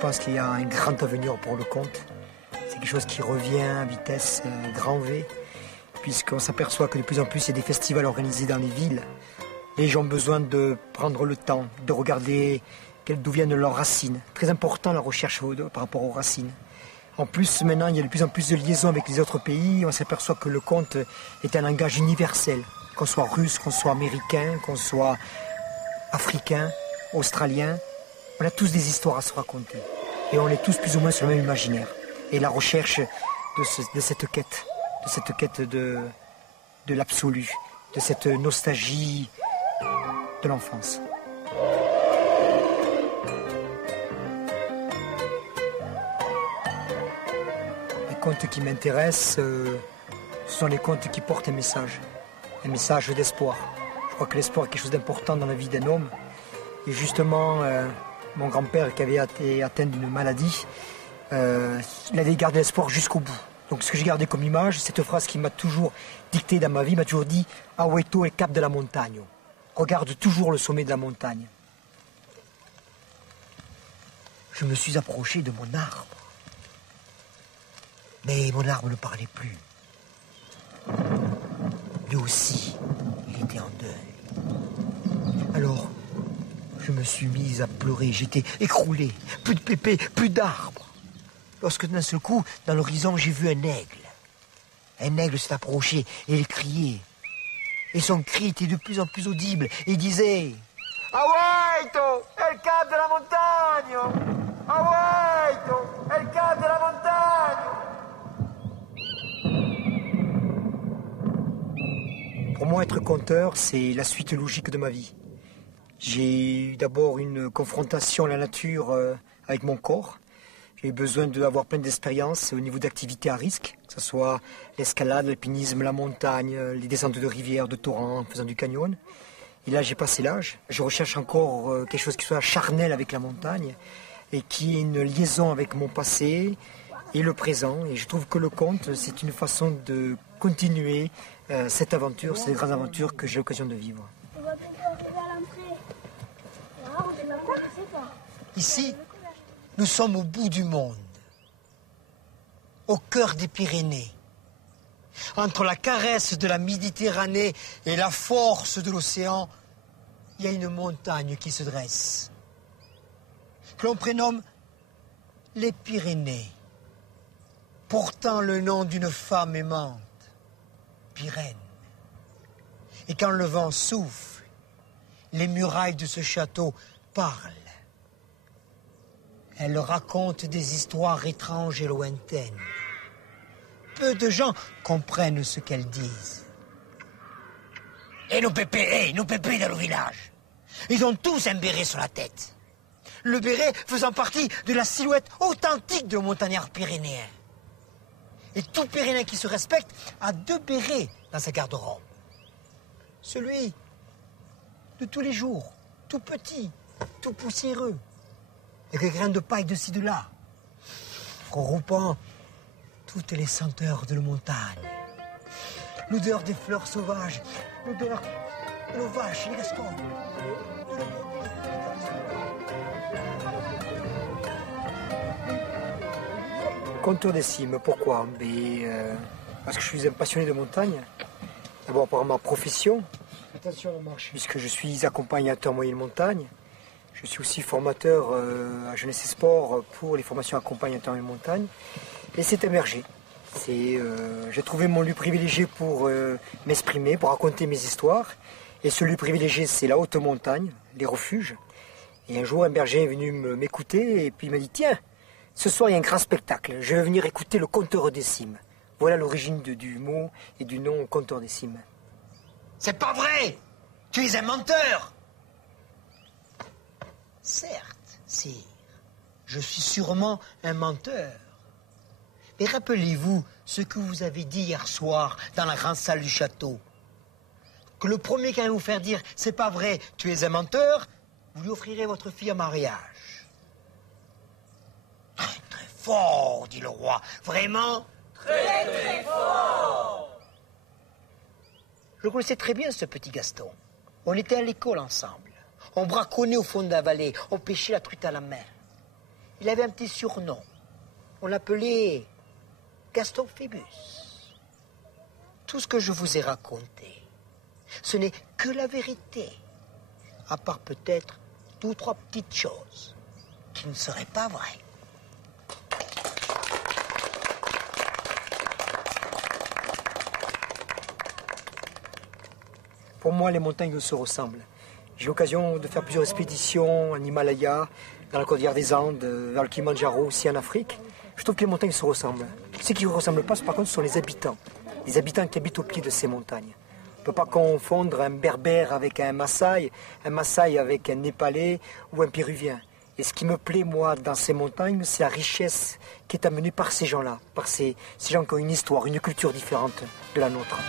pense qu'il y a un grand avenir pour le conte. C'est quelque chose qui revient à vitesse grand V, puisqu'on s'aperçoit que de plus en plus il y a des festivals organisés dans les villes. Les gens ont besoin de prendre le temps, de regarder d'où viennent leurs racines. Très important la recherche par rapport aux racines. En plus, maintenant, il y a de plus en plus de liaisons avec les autres pays. On s'aperçoit que le conte est un langage universel. Qu'on soit russe, qu'on soit américain, qu'on soit africain, australien, on a tous des histoires à se raconter. Et on est tous plus ou moins sur le même imaginaire. Et la recherche de cette quête de l'absolu, de cette nostalgie de l'enfance. Les contes qui m'intéressent, ce sont les contes qui portent un message d'espoir. Je crois que l'espoir est quelque chose d'important dans la vie d'un homme. Et justement, mon grand-père qui avait été atteint d'une maladie, il avait gardé l'espoir jusqu'au bout. Donc ce que j'ai gardé comme image, cette phrase qui m'a toujours dicté dans ma vie, m'a toujours dit « Aweto est cap de la montagne ». Regarde toujours le sommet de la montagne. Je me suis approché de mon arbre. Mais mon arbre ne parlait plus. Lui aussi, il était en deuil. Alors, je me suis mise à pleurer. J'étais écroulé. Plus de pépé, plus d'arbres. Lorsque d'un seul coup, dans l'horizon, j'ai vu un aigle. Un aigle s'est approché et il criait. Et son cri était de plus en plus audible. Et il disait « Aweito, el cap de la montagne! Aweito, el cap de la montagne !» Pour moi, être conteur, c'est la suite logique de ma vie. J'ai eu d'abord une confrontation à la nature avec mon corps. J'ai eu besoin d'avoir plein d'expériences au niveau d'activités à risque, que ce soit l'escalade, l'alpinisme, la montagne, les descentes de rivières, de torrents, en faisant du canyon. Et là, j'ai passé l'âge. Je recherche encore quelque chose qui soit charnel avec la montagne et qui ait une liaison avec mon passé et le présent. Et je trouve que le conte, c'est une façon de continuer cette aventure, ces grandes aventures que j'ai l'occasion de vivre. Ici, nous sommes au bout du monde, au cœur des Pyrénées. Entre la caresse de la Méditerranée et la force de l'océan, il y a une montagne qui se dresse, que l'on prénomme les Pyrénées, portant le nom d'une femme aimante, Pyrène. Et quand le vent souffle, les murailles de ce château parlent. Elles racontent des histoires étranges et lointaines. Peu de gens comprennent ce qu'elles disent. Et nos pépés dans le village, ils ont tous un béret sur la tête. Le béret faisant partie de la silhouette authentique de montagnard pyrénéen. Et tout Pyrénéen qui se respecte a 2 bérets dans sa garde-robe. Celui de tous les jours, tout petit, tout poussiéreux, avec des grains de paille de ci, de là, regroupant toutes les senteurs de la montagne. L'odeur des fleurs sauvages, l'odeur de nos vaches et les gastons. Contour des cimes, pourquoi? Parce que je suis un passionné de montagne. D'abord par ma profession, puisque je suis accompagnateur moyenne montagne. Je suis aussi formateur à Jeunesse et Sport pour les formations accompagnateurs en montagne. Et c'est émergé. J'ai trouvé mon lieu privilégié pour m'exprimer, pour raconter mes histoires. Et ce lieu privilégié, c'est la haute montagne, les refuges. Et un jour, un berger est venu m'écouter et puis il m'a dit « Tiens, ce soir, il y a un grand spectacle. Je vais venir écouter le conteur des cimes. » Voilà l'origine du mot et du nom conteur des cimes. C'est pas vrai! Tu es un menteur! Certes, sire, je suis sûrement un menteur. Mais rappelez-vous ce que vous avez dit hier soir dans la grande salle du château. Que le premier qui va vous faire dire « c'est pas vrai, tu es un menteur », vous lui offrirez votre fille en mariage. Très très fort, dit le roi. Vraiment? Très très fort! Je connaissais très bien ce petit Gaston. On était à l'école ensemble. On braconnait au fond de la vallée, on pêchait la truite à la main. il avait un petit surnom. On l'appelait Gaston Phébus. Tout ce que je vous ai raconté, ce n'est que la vérité, à part peut-être 2 ou 3 petites choses qui ne seraient pas vraies. Pour moi, les montagnes se ressemblent. J'ai eu l'occasion de faire plusieurs expéditions en Himalaya, dans la cordillère des Andes, vers le Kilimanjaro, aussi en Afrique. Je trouve que les montagnes se ressemblent. Ce qui ne ressemble pas, par contre, ce sont les habitants. Les habitants qui habitent au pied de ces montagnes. On ne peut pas confondre un berbère avec un Maasai avec un Népalais ou un Péruvien. Et ce qui me plaît, moi, dans ces montagnes, c'est la richesse qui est amenée par ces gens-là, par ces gens qui ont une histoire, une culture différente de la nôtre.